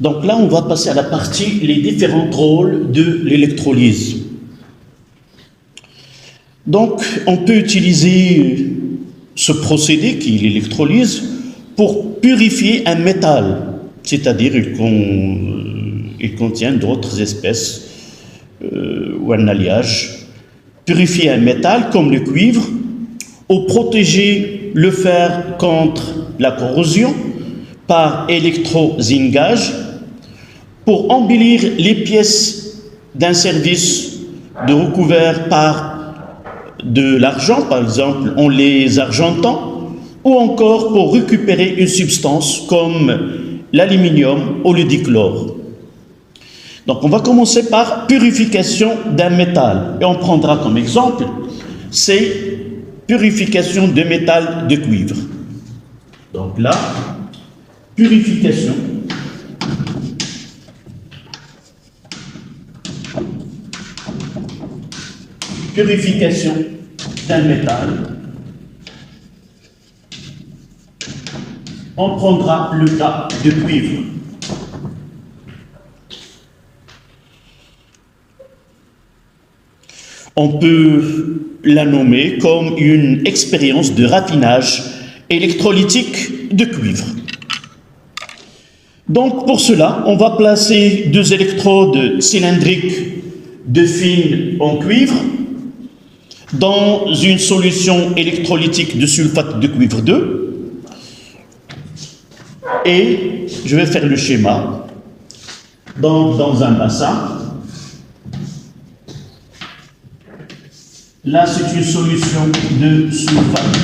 Donc là, on va passer à la partie les différents rôles de l'électrolyse. Donc, on peut utiliser ce procédé qui est l'électrolyse pour purifier un métal, c'est-à-dire il contient d'autres espèces ou un alliage. Purifier un métal comme le cuivre ou protéger le fer contre la corrosion par électrozingage pour embellir les pièces d'un service de recouvert par de l'argent, par exemple, en les argentant, ou encore pour récupérer une substance comme l'aluminium ou le dichlore. Donc on va commencer par purification d'un métal. Et on prendra comme exemple, c'est purification de métal de cuivre. Donc là, purification d'un métal. On prendra le cas de cuivre. On peut la nommer comme une expérience de raffinage électrolytique de cuivre. Donc pour cela, on va placer deux électrodes cylindriques de fine en cuivre dans une solution électrolytique de sulfate de cuivre 2. Et je vais faire le schéma. Dans un bassin, là c'est une solution de sulfate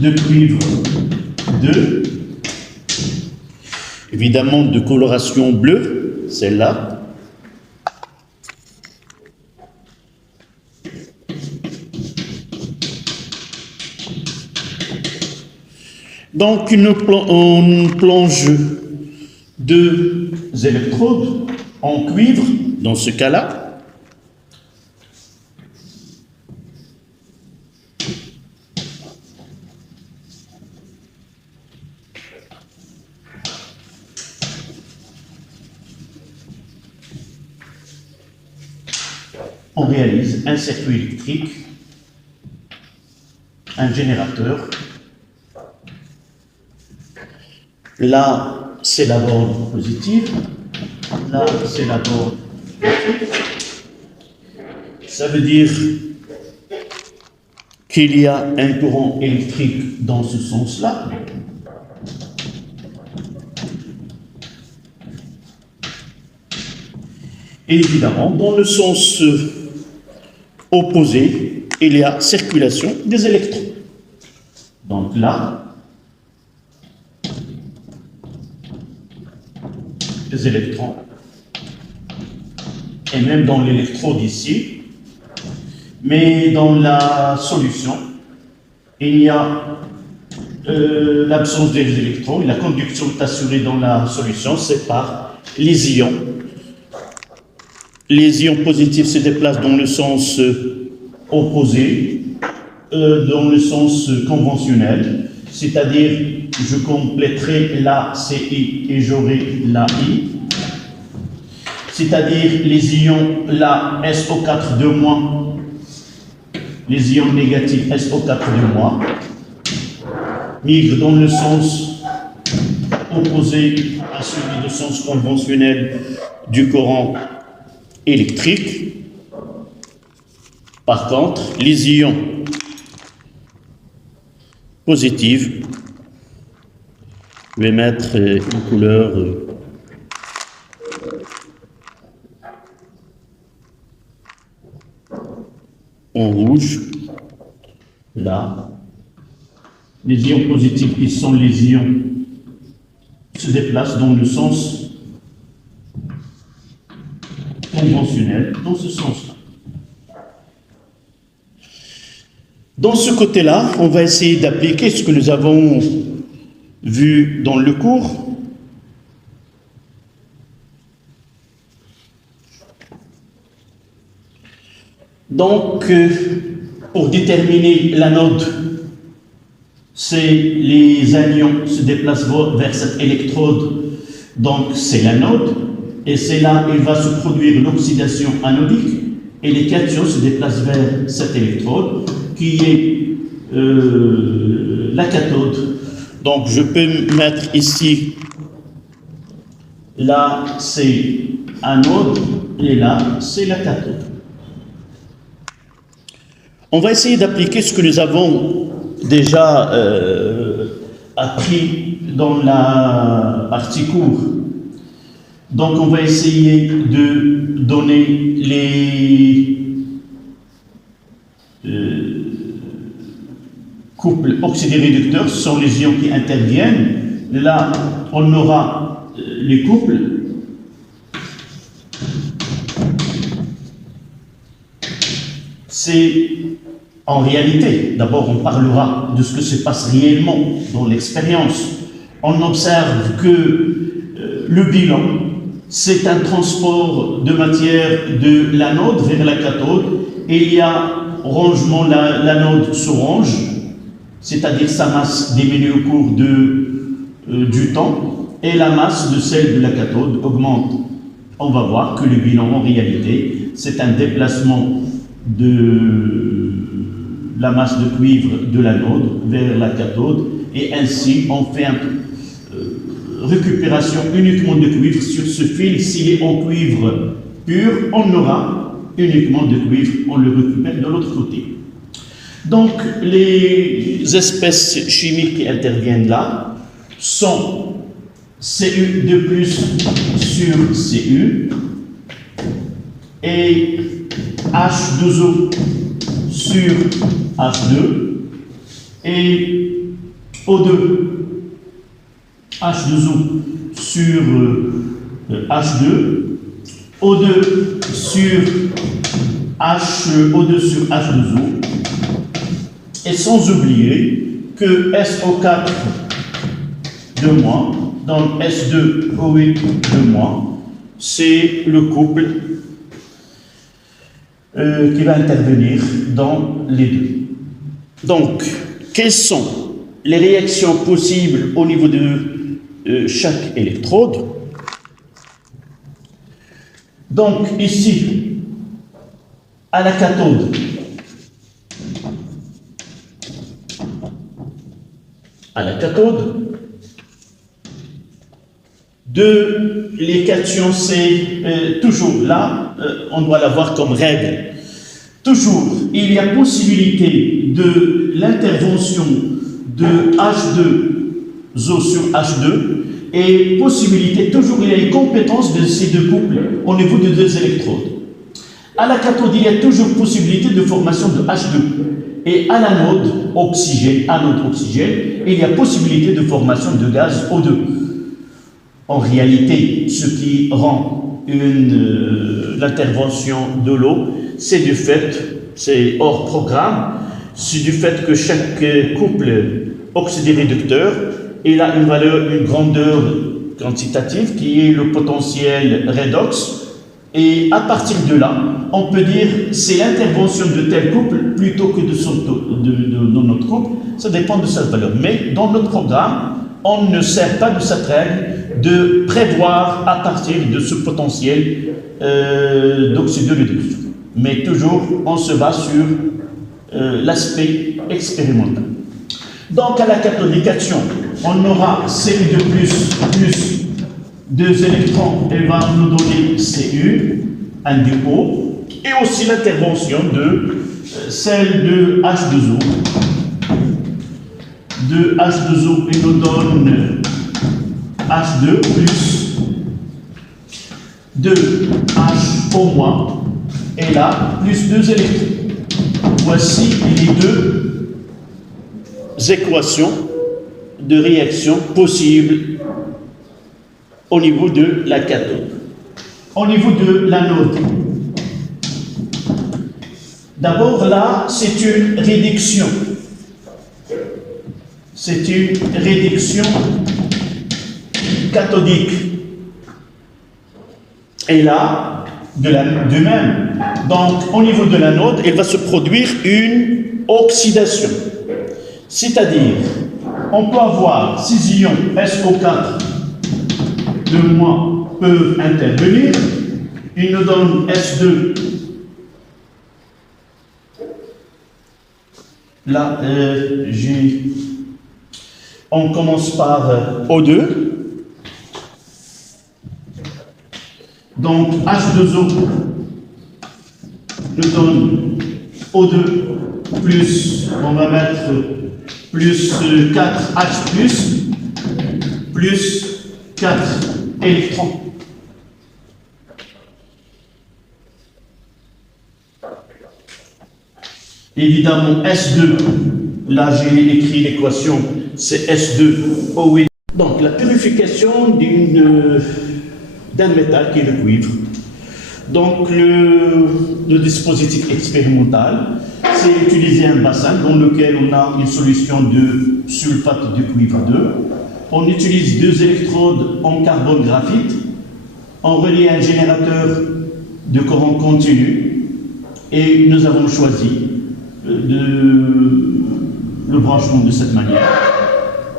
de cuivre 2, évidemment de coloration bleue, celle-là. Donc on plonge deux électrodes en cuivre, dans ce cas-là. On réalise un circuit électrique, un générateur. Là, c'est la borne positive. Là, c'est la borne négative. Ça veut dire qu'il y a un courant électrique dans ce sens-là. Et évidemment, dans le sens opposé, il y a circulation des électrons. Donc là, des électrons, et même dans l'électrode ici, mais dans la solution, il y a l'absence des électrons, et la conduction est assurée dans la solution, c'est par les ions. Les ions positifs se déplacent dans le sens opposé, dans le sens conventionnel, c'est-à-dire je compléterai la CI et j'aurai la I, c'est-à-dire les ions la SO4 2-, les ions négatifs SO4 2-, migrent dans le sens opposé à celui du sens conventionnel du courant électrique. Par contre, les ions positifs, je vais mettre une couleur en rouge, là. Les ions positifs, qui sont les ions, se déplacent dans le sens conventionnel, dans ce sens-là. Dans ce côté-là, on va essayer d'appliquer ce que nous avons vu dans le cours. Donc, pour déterminer l'anode, les anions se déplacent vers cette électrode, donc c'est l'anode, et c'est là il va se produire l'oxydation anodique, et les cations se déplacent vers cette électrode, qui est la cathode. Donc je peux mettre ici, là c'est anode, et là c'est la cathode. On va essayer d'appliquer ce que nous avons déjà appris dans la partie cours. Donc on va essayer de donner les couples oxydoréducteurs, ce sont les ions qui interviennent. Là, on aura les couples. C'est en réalité, d'abord on parlera de ce que se passe réellement dans l'expérience. On observe que le bilan, c'est un transport de matière de l'anode vers la cathode, et il y a rangement, l'anode se range, c'est-à-dire sa masse diminue au cours du temps, et la masse de celle de la cathode augmente. On va voir que le bilan en réalité, c'est un déplacement de la masse de cuivre de l'anode vers la cathode, et ainsi on fait une récupération uniquement de cuivre sur ce fil. S'il est en cuivre pur, on aura uniquement de cuivre, on le récupère de l'autre côté. Donc les espèces chimiques qui interviennent là sont Cu de plus sur Cu et H2O sur H2 et O2, H2O sur H2, O2 sur O2 sur H2O, et sans oublier que SO4 2-, donc S2O8 2-, c'est le couple qui va intervenir dans les deux. Donc, quelles sont les réactions possibles au niveau de chaque électrode? Donc, ici, à la cathode, les cations, c'est toujours là, on doit l'avoir comme règle. Toujours, il y a possibilité de l'intervention de H2O sur H2, et possibilité, toujours il y a une compétence de ces deux couples au niveau de deux électrodes. À la cathode, il y a toujours possibilité de formation de H2, et à l'anode oxygène, il y a possibilité de formation de gaz O2. En réalité, ce qui rend l'intervention de l'eau, c'est du fait, c'est hors programme, c'est du fait que chaque couple oxydoréducteur, il a une grandeur quantitative qui est le potentiel redox, et à partir de là, on peut dire c'est l'intervention de tel couple plutôt que de notre couple, ça dépend de sa valeur. Mais dans notre programme, on ne sert pas de cette règle de prévoir à partir de ce potentiel d'oxydoréduction. Mais toujours, on se base sur l'aspect expérimental. Donc, à la cathodication, on aura Cu de plus 2 électrons, elle va nous donner Cu, un dépôt, et aussi l'intervention de celle de H2O. De H2O, elle nous donne H2 plus 2HO-, et là, plus 2 électrons. Voici les deux équations de réaction possibles au niveau de la cathode. Au niveau de l'anode, d'abord là, c'est une réduction. C'est une réduction cathodique. Et là, de même, donc au niveau de l'anode, il va se produire une oxydation. C'est-à-dire, on peut avoir 6 ions SO4 de moins peuvent intervenir. Il nous donne S2. Là, on commence par O2. Donc H2O nous donne O2 plus, on va mettre plus 4H plus 4 électrons. Évidemment, S2, là j'ai écrit l'équation, c'est S2O8. Donc la purification d'un métal qui est le cuivre. Donc le dispositif expérimental, c'est utiliser un bassin dans lequel on a une solution de sulfate de cuivre 2. On utilise 2 électrodes en carbone graphite. On relie un générateur de courant continu et nous avons choisi le branchement de cette manière.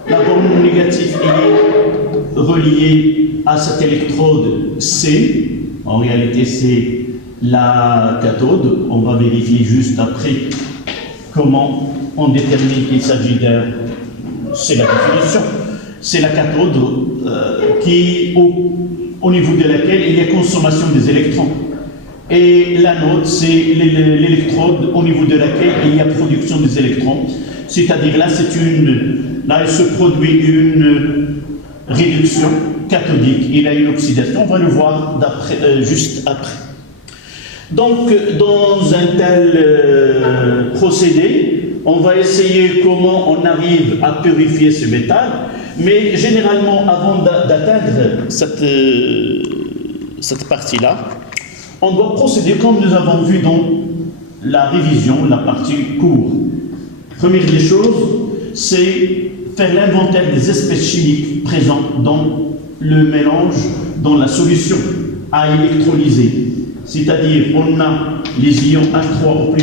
La borne négative est reliée à cette électrode C. En réalité, c'est la cathode. On va vérifier juste après comment on détermine qu'il s'agit d'un... C'est la définition. C'est la cathode qui, au niveau de laquelle il y a consommation des électrons. Et l'anode, c'est l'électrode au niveau de laquelle il y a production des électrons. C'est-à-dire là, là, il se produit une réduction cathodique. Il y a une oxydation. On va le voir juste après. Donc, dans un tel procédé, on va essayer comment on arrive à purifier ce métal. Mais généralement, avant d'atteindre cette partie-là, on doit procéder comme nous avons vu dans la révision, la partie cours. Première des choses, c'est faire l'inventaire des espèces chimiques présentes dans le mélange, dans la solution à électrolyser. C'est-à-dire, on a les ions H3O+,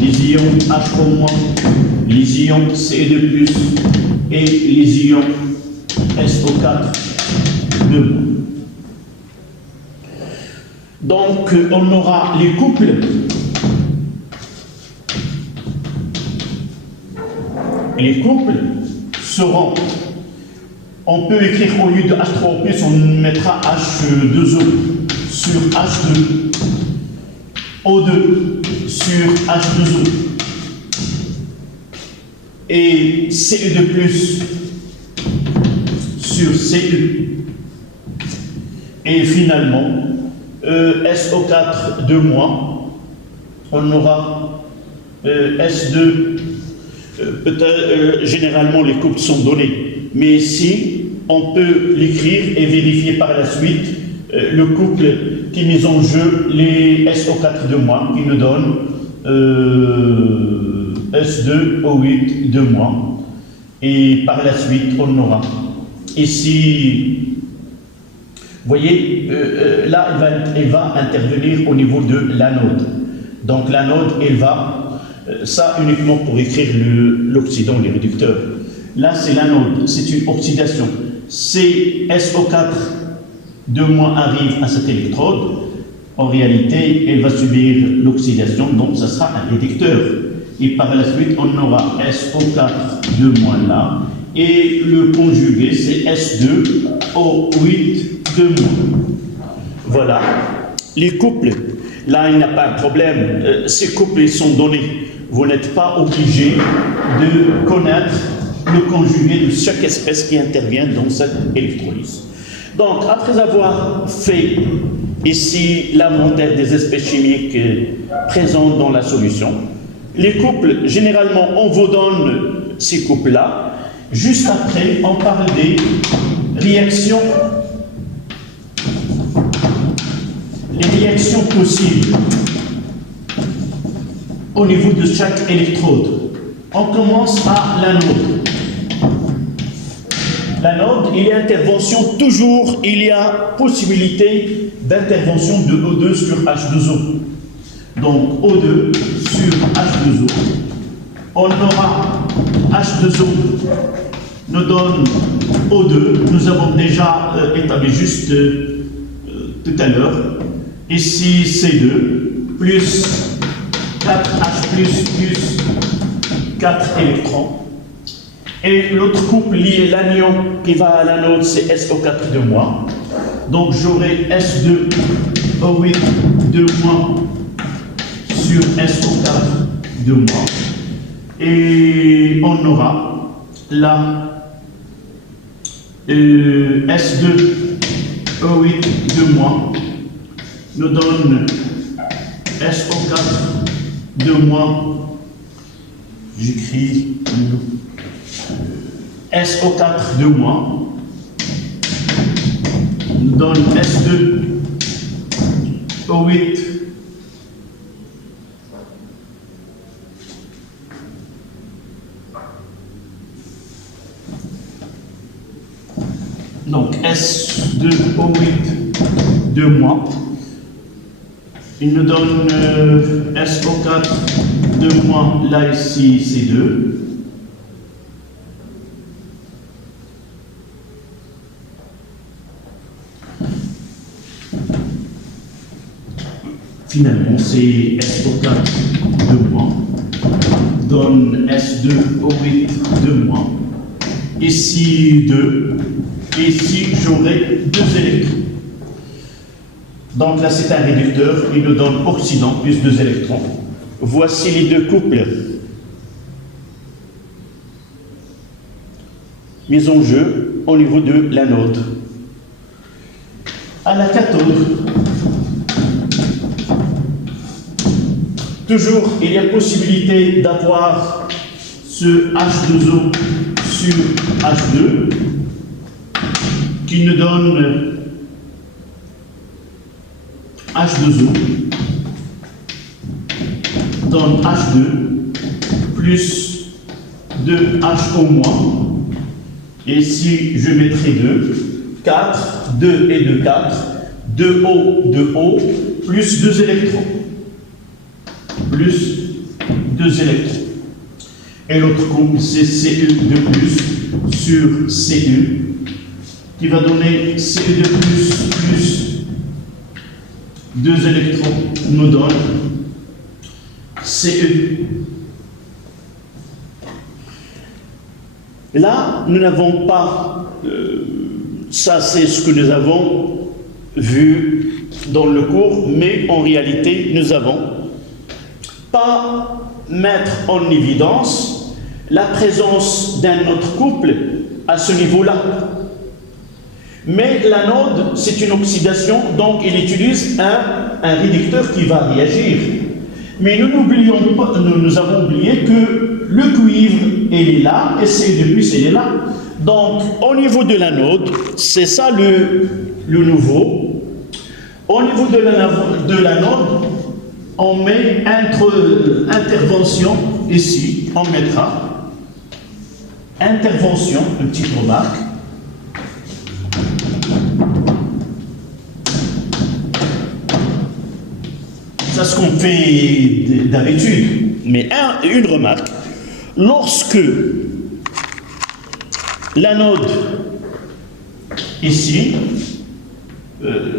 les ions H3-, les ions Ce2+, et les ions SO4 de moins. Donc, on aura les couples. Les couples seront, on peut écrire au lieu de H3O+, on mettra H2O sur H2, O2 sur H2O, et Ce2+ sur Ce. Et finalement, SO4 de moins, on aura S2, généralement les couples sont donnés, mais ici, on peut l'écrire et vérifier par la suite le couple qui met en jeu les SO4 de moins, qui nous donne S2O8 de moins. Et par la suite, on aura ici, vous voyez, là, elle va intervenir au niveau de l'anode. Donc l'anode, elle va, ça uniquement pour écrire l'oxydant, les réducteurs. Là, c'est l'anode, c'est une oxydation. SO4 de moins arrive à cette électrode. En réalité, elle va subir l'oxydation, donc ça sera un réducteur. Et par la suite, on aura SO4 de moins là. Et le conjugué, c'est S2O8 de moins. Voilà. Les couples, là, il n'y a pas un problème. Ces couples, ils sont donnés. Vous n'êtes pas obligé de connaître le conjugué de chaque espèce qui intervient dans cette électrolyse. Donc, après avoir fait ici l'inventaire des espèces chimiques présentes dans la solution, les couples, généralement, on vous donne ces couples-là. Juste après, on parle des réactions, les réactions possibles au niveau de chaque électrode. On commence par l'anode. L'anode, il y a intervention, toujours il y a possibilité d'intervention de O2 sur H2O. Donc O2 sur H2O, on aura H2O nous donne O2. Nous avons déjà établi juste tout à l'heure. Ici, C2 plus 4H plus 4 électrons. Et l'autre couple lié, l'anion qui va à l'anode, c'est SO4 2-. Donc j'aurai S2O8 2- sur SO4 2-. Et on aura là S2O8 2- nous donne SO4 2-. J'écris SO4 2- nous donne S2O8 donc S2O8 2-. Il nous donne SO4 2-, là ici C2. Finalement, c'est SO4 2- donne S2O8 2-. Ici 2. Ici, j'aurai 2 électrons. Donc là, c'est un réducteur. Il nous donne oxydant plus 2 électrons. Voici les deux couples mis en jeu au niveau de l'anode. À la cathode, toujours, il y a possibilité d'avoir ce H2O sur H2 qui nous donne H2O donne H2 plus 2HO-. Et si je mettrai 2, 4, 2 et 2, 4, 2O, 2O, plus 2 électrons. Plus 2 électrons. Et l'autre couple, c'est Cu2 plus sur Cu, qui va donner Cu2 plus 2 électrons, nous donne Cu. Là, nous n'avons pas, ça c'est ce que nous avons vu dans le cours, mais en réalité, nous n'avons pas mettre en évidence la présence d'un autre couple à ce niveau-là. Mais l'anode, c'est une oxydation, donc il utilise un réducteur qui va réagir. Mais nous n'oublions pas, nous avons oublié que le cuivre, il est là, et Cu2+, il est là. Donc, au niveau de l'anode, c'est ça le nouveau. Au niveau de l'anode, on met intervention ici, on mettra intervention, une petite remarque. C'est ce qu'on fait d'habitude. Mais une remarque, lorsque l'anode ici,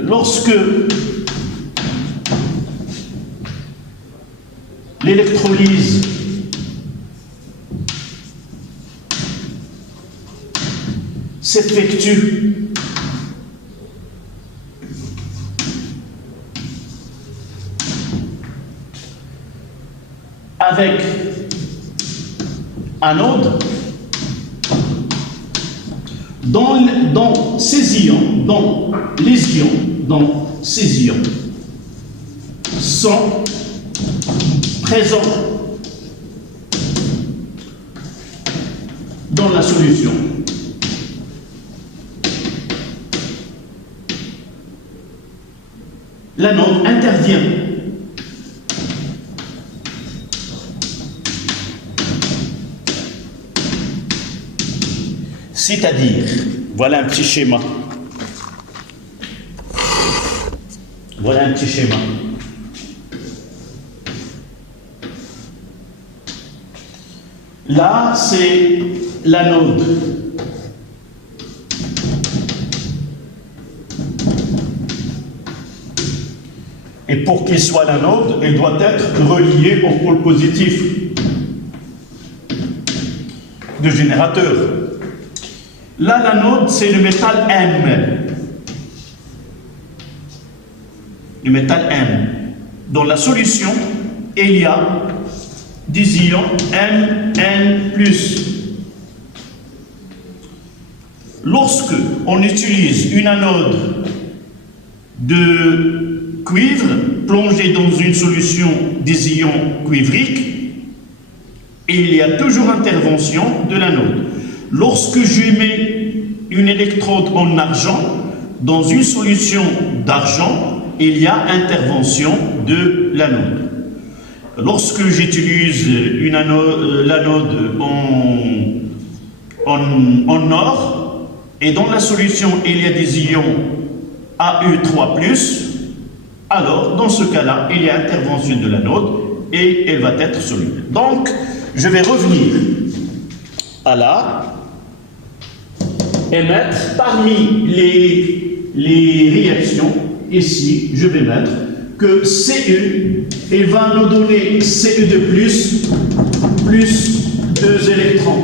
lorsque l'électrolyse s'effectue avec anode, dans ces ions, dans les ions, dans ces ions sont présents dans la solution. L'anode intervient. C'est-à-dire, voilà un petit schéma. Voilà un petit schéma. Là, c'est l'anode. Et pour qu'il soit l'anode, il doit être relié au pôle positif du générateur. Là, l'anode, c'est le métal M. Le métal M. Dans la solution, il y a des ions Mn+. Lorsque on utilise une anode de cuivre plongée dans une solution des ions cuivriques, il y a toujours intervention de l'anode. Lorsque je mets une électrode en argent dans une solution d'argent, il y a intervention de l'anode. Lorsque j'utilise l'anode en or, et dans la solution il y a des ions AU3+, alors dans ce cas-là, il y a intervention de l'anode et elle va être soluble. Donc, je vais revenir à là et mettre parmi les réactions, ici, je vais mettre que Cu, il va nous donner Cu2+, plus 2 électrons.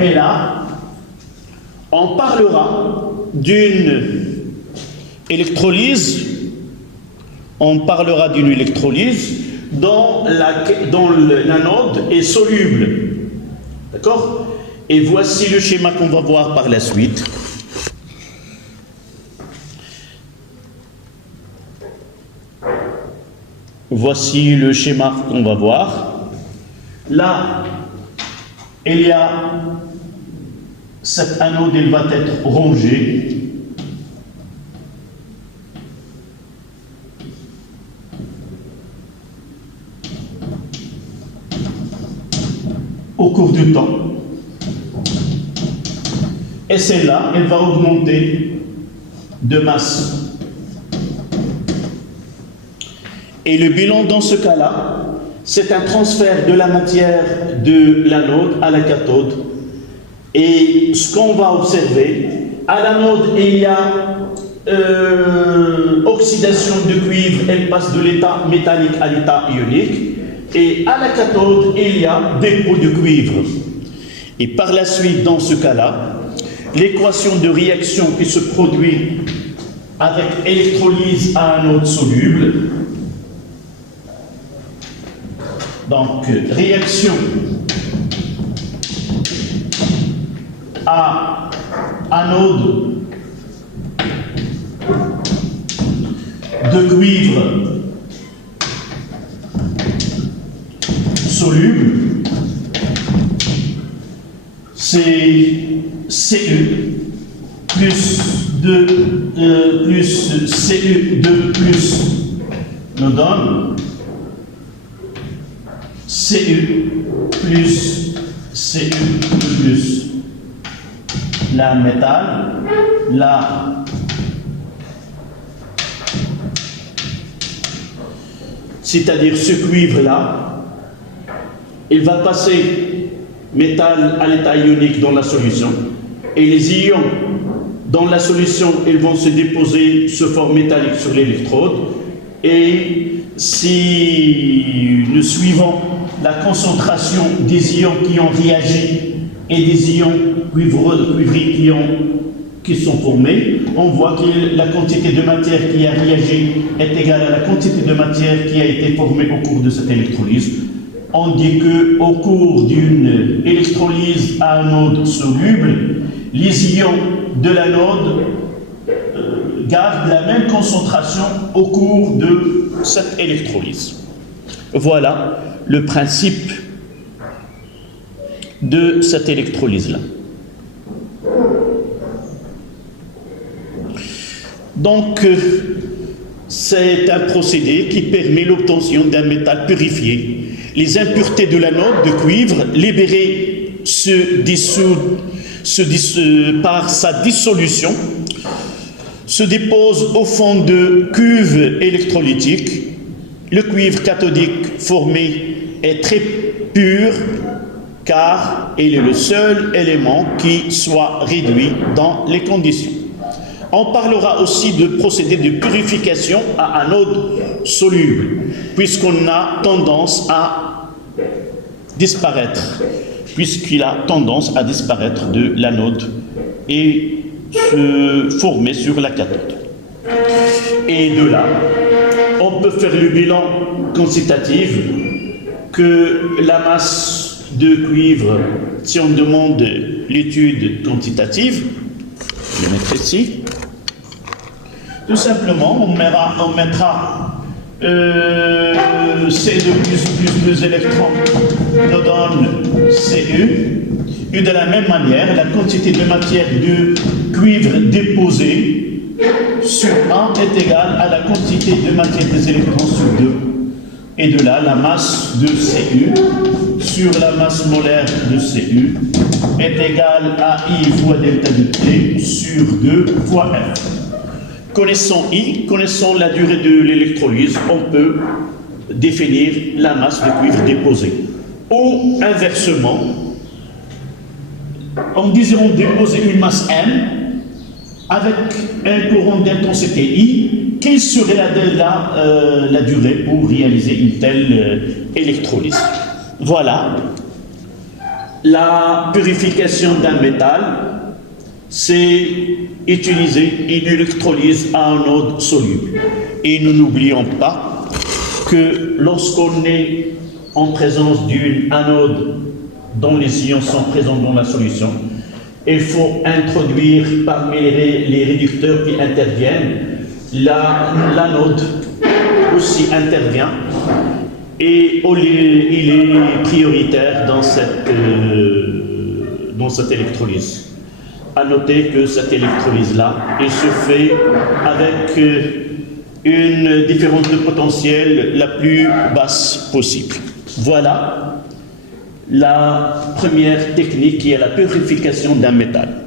Et là, on parlera d'une électrolyse, dont l'anode est soluble. D'accord? Et voici le schéma qu'on va voir par la suite. Voici le schéma qu'on va voir. Là, il y a cette anode, elle va être rongée. Au cours du temps. Et celle-là, elle va augmenter de masse. Et le bilan dans ce cas-là, c'est un transfert de la matière de l'anode à la cathode. Et ce qu'on va observer, à l'anode, il y a oxydation de cuivre, elle passe de l'état métallique à l'état ionique. Et à la cathode, il y a dépôt de cuivre. Et par la suite, dans ce cas-là, l'équation de réaction qui se produit avec électrolyse à anode soluble, donc réaction à anode de cuivre soluble, c'est Cu plus Cu2 plus nous donne Cu plus Cu2 plus. La métal, la c'est-à-dire ce cuivre-là, il va passer métal à l'état ionique dans la solution et les ions dans la solution, ils vont se déposer sous forme métallique sur l'électrode et si nous suivons la concentration des ions qui ont réagi et des ions cuivriques qui sont formés, on voit que la quantité de matière qui a réagi est égale à la quantité de matière qui a été formée au cours de cette électrolyse. On dit qu'au cours d'une électrolyse à anode soluble, les ions de l'anode gardent la même concentration au cours de cette électrolyse. Voilà le principe de cette électrolyse-là. Donc, c'est un procédé qui permet l'obtention d'un métal purifié. Les impuretés de l'anode de cuivre libérées par sa dissolution se déposent au fond de cuves électrolytiques. Le cuivre cathodique formé est très pur, car il est le seul élément qui soit réduit dans les conditions. On parlera aussi de procédé de purification à anode soluble, puisqu'on a tendance à disparaître, puisqu'il a tendance à disparaître de l'anode et se former sur la cathode. Et de là, on peut faire le bilan quantitatif que la masse de cuivre, si on demande l'étude quantitative, je vais mettre ici, tout simplement, on mettra C2 plus 2 électrons nous donne Cu. Et de la même manière, la quantité de matière de cuivre déposée sur A est égale à la quantité de matière des électrons sur 2. Et de là, la masse de Cu sur la masse molaire de Cu est égale à I fois delta de T sur 2 fois F. Connaissant I, connaissant la durée de l'électrolyse, on peut définir la masse de cuivre déposée. Ou inversement, en désirant déposer une masse M avec un courant d'intensité I, quelle serait la durée pour réaliser une telle électrolyse? Voilà, la purification d'un métal, c'est utiliser une électrolyse à un anode soluble. Et nous n'oublions pas que lorsqu'on est en présence d'une anode dont les ions sont présents dans la solution, il faut introduire parmi les réducteurs qui interviennent, l'anode aussi intervient et il est prioritaire dans cette électrolyse. À noter que cette électrolyse-là, elle se fait avec une différence de potentiel la plus basse possible. Voilà la première technique qui est la purification d'un métal.